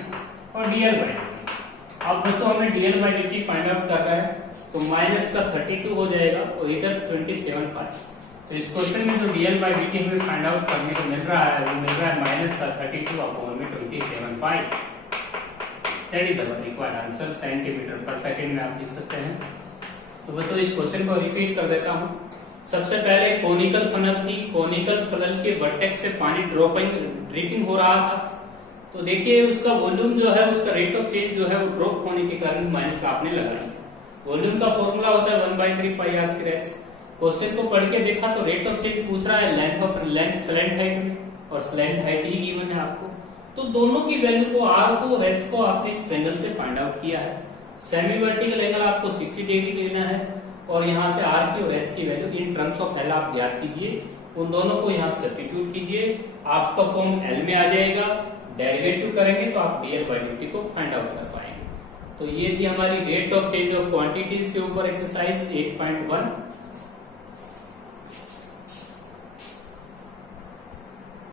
और dl बाई dt। अब बच्चों हमें dl by dt find out करना है, तो माइनस का 32 हो जाएगा और इधर 27 पाई। तो इस क्वेश्चन में जो dl बाई dt हमें फाइंड आउट करने को मिल रहा है, वो मिल रहा है माइनस का 32 अपॉन में 27 pi. That is our required answer, centimetre per second में आप लिख सकते हैं। तो बच्चों इस क्वेश्चन को रिपीट कर देता हूँ। सबसे पहले कोनिकल फनल थी, कोनिकल फनल के वर्टेक्स से पानी ड्रिपिंग हो रहा था। तो देखिए उसका वॉल्यूम जो है, उसका रेट ऑफ चेंज जो है वो ड्रॉप होने के कारण माइनस का आपने लगाई। वॉल्यूम का फॉर्मूला होता है 1/3 पाई आर स्क्वायर एच। क्वेश्चन को पढ़ के देखा तो रेट ऑफ चेंज पूछ रहा है लेंथ स्लैंट हाइट में, और स्लैंट हाइट ही गिवन है आपको। तो दोनों की वैल्यू को आर को और एच को आपने इस ट्रायंगल से फाइंड आउट किया है। सेमी वर्टिकल एंगल आपको 60 डिग्री लेना है, और यहाँ से आर की और एच की value in terms of L आप ज्ञात कीजिए, उन दोनों को यहाँ सब्स्टिट्यूट कीजिए, आपका फॉर्म एल में आ जाएगा। डेरिवेटिव करेंगे तो आप डीएल बाई डी को फाइंड आउट कर पाएंगे। तो ये थी हमारी rate of change of quantities के ऊपर एक्सरसाइज 8.1।